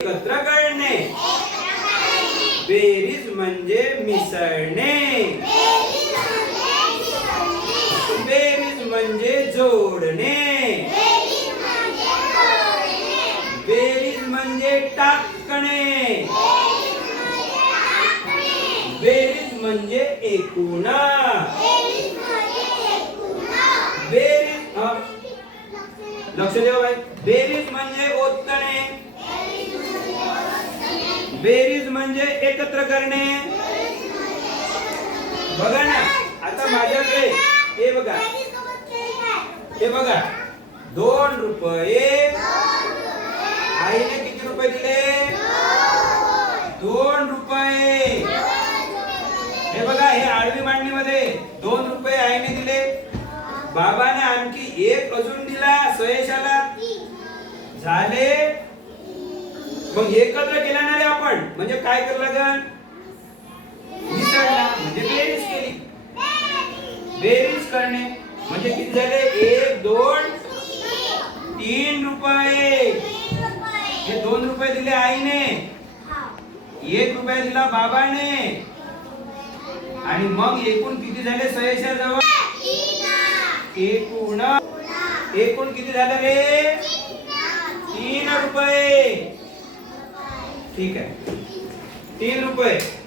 एकत्र करणे. बेरीज म्हणजे मिसळणे. बेरीज म्हणजे जोडणे. बेरीज म्हणजे टाकणे. बेरीज म्हणजे एकूण. बेरीज लक्ष देऊ बाई. बेरीज म्हणजे ओतणे. बेरीज म्हणजे एकत्र करणे. बघा ना आता माझ्याकडे हे बघा. हे बघा दोन रुपये. आईने किती रुपये दिले? दोन रुपये. हे बघा हे आडवी मांडणीमध्ये दोन रुपये आईने दिले. बाबाने आणखी एक अजून दिला सयशाला झाले. मग एकत्र केला ना रे आपण म्हणजे काय कर लागल मिसळला म्हणजे बेरीज केली बेरीज करणे. म्हणजे किती झाले? एक दोन तीन रुपये. हे दोन रुपये दिले आईने. एक रुपया दिला बाबाने. आणि मग एकूण किती झाले? सयशा जवळ. एकूण. एकूण किती झालं रे? तीन रुपये. ठीक आहे. तीन रुपये.